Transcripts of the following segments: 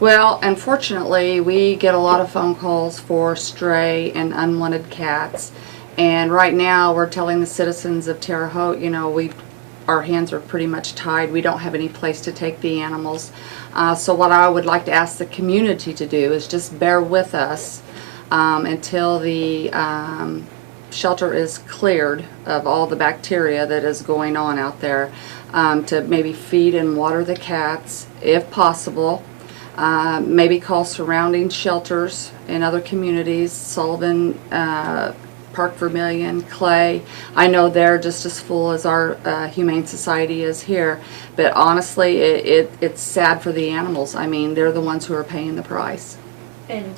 Well, unfortunately, we get a lot of phone calls for stray and unwanted cats, and right now we're telling the citizens of Terre Haute, you know, our hands are pretty much tied. We don't have any place to take the animals. So what I would like to ask the community to do is just bear with us until the shelter is cleared of all the bacteria that is going on out there, to maybe feed and water the cats if possible. Maybe call surrounding shelters in other communities, Sullivan, Park Vermilion, Clay. I know they're just as full as our Humane Society is here, but honestly it's sad for the animals. I mean, they're the ones who are paying the price. And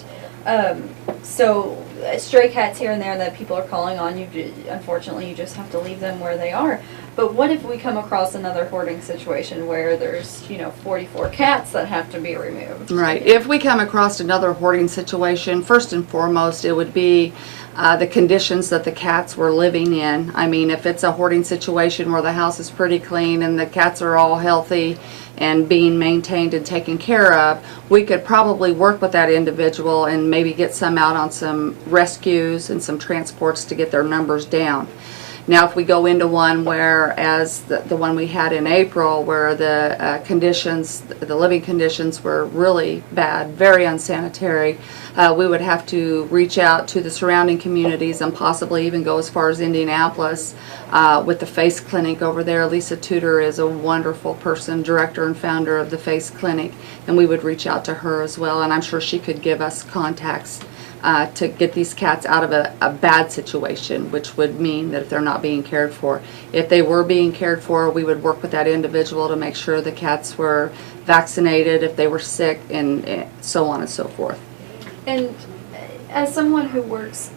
so stray cats here and there that people are calling on, unfortunately you just have to leave them where they are. But what if we come across another hoarding situation where there's, 44 cats that have to be removed? Right. If we come across another hoarding situation, first and foremost it would be the conditions that the cats were living in. I mean, if it's a hoarding situation where the house is pretty clean and the cats are all healthy and being maintained and taken care of, we could probably work with that individual and maybe get some out on some rescues and some transports to get their numbers down. Now, if we go into one where, as the one we had in April, where the the living conditions were really bad, very unsanitary, we would have to reach out to the surrounding communities and possibly even go as far as Indianapolis with the Face Clinic over there. Lisa Tudor is a wonderful person, director and founder of the Face Clinic, and we would reach out to her as well, and I'm sure she could give us contacts to get these cats out of a bad situation, which would mean that if they're not being cared for. If they were being cared for, we would work with that individual to make sure the cats were vaccinated if they were sick, and so on and so forth. And as someone who works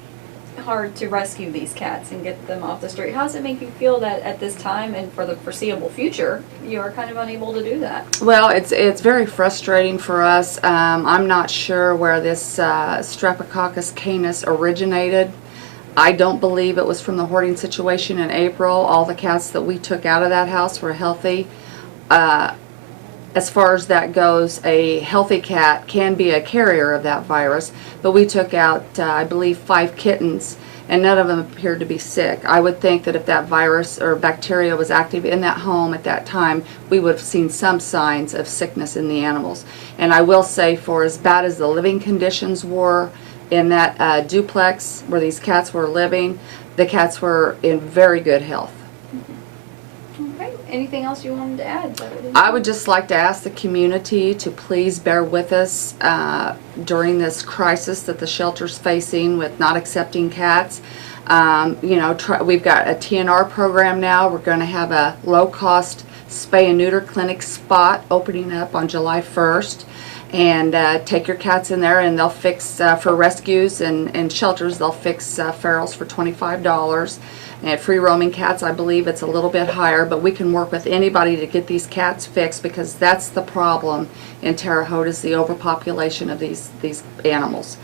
hard to rescue these cats and get them off the street, how does it make you feel that at this time and for the foreseeable future you are kind of unable to do that? Well, it's very frustrating for us. I'm not sure where this Streptococcus canis originated. I don't believe it was from the hoarding situation in April. All the cats that we took out of that house were healthy. As far as that goes, a healthy cat can be a carrier of that virus, but we took out, I believe, 5 kittens, and none of them appeared to be sick. I would think that if that virus or bacteria was active in that home at that time, we would have seen some signs of sickness in the animals. And I will say, for as bad as the living conditions were in that duplex where these cats were living, the cats were in very good health. Okay. Anything else you wanted to add? I would just like to ask the community to please bear with us during this crisis that the shelter's facing with not accepting cats. We've got a TNR program now. We're going to have a low-cost spay and neuter clinic spot opening up on July 1st. And take your cats in there and they'll fix, for rescues and shelters, they'll fix ferals for $25. And free roaming cats, I believe it's a little bit higher, but we can work with anybody to get these cats fixed, because that's the problem in Terre Haute, is the overpopulation of these animals.